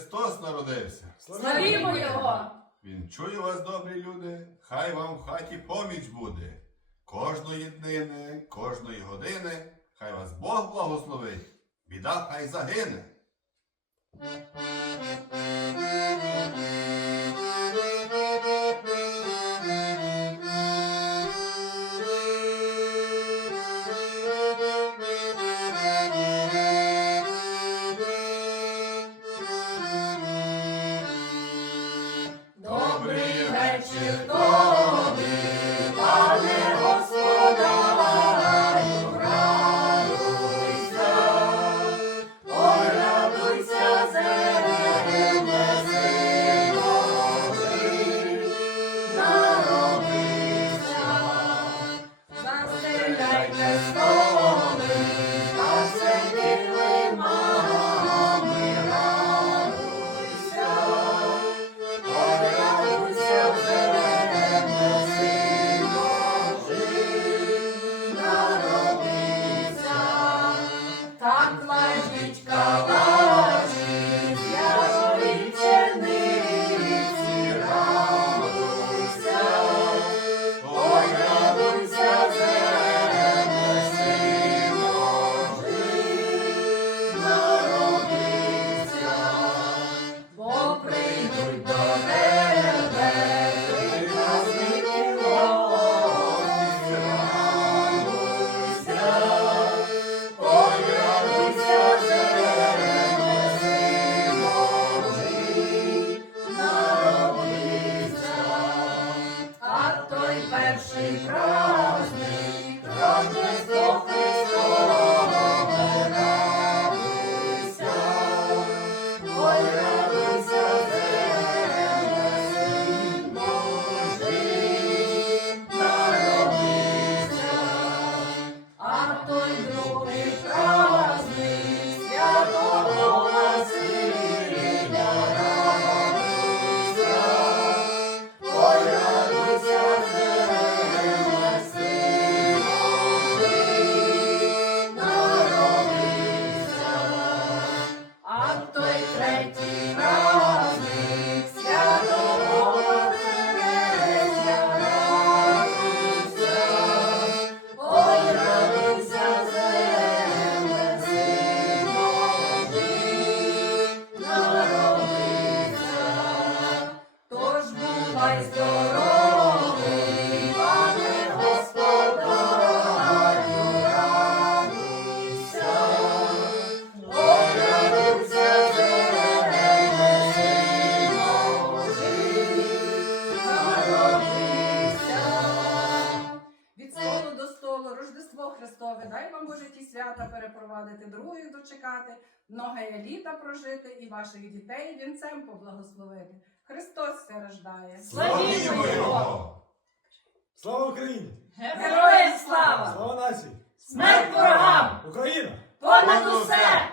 Христос народився. Славімо Його! Він чує вас, добрі люди, хай вам в хаті поміч буде. Кожної днини, кожної години, хай вас Бог благословить, біда хай загине. Добрий той перший той третій святого Василя, радуйся. Ой, радуйся, земле, син народився. Тож бувай здоровий, дай вам Боже ті свята перепровадити, других дочекати, многоє літа прожити і ваших дітей вінцем поблагословити. Христос все рождає. Славімо Його! Слава Україні! Героям слава! Слава нації! Смерть ворогам! Україна! Понад усе!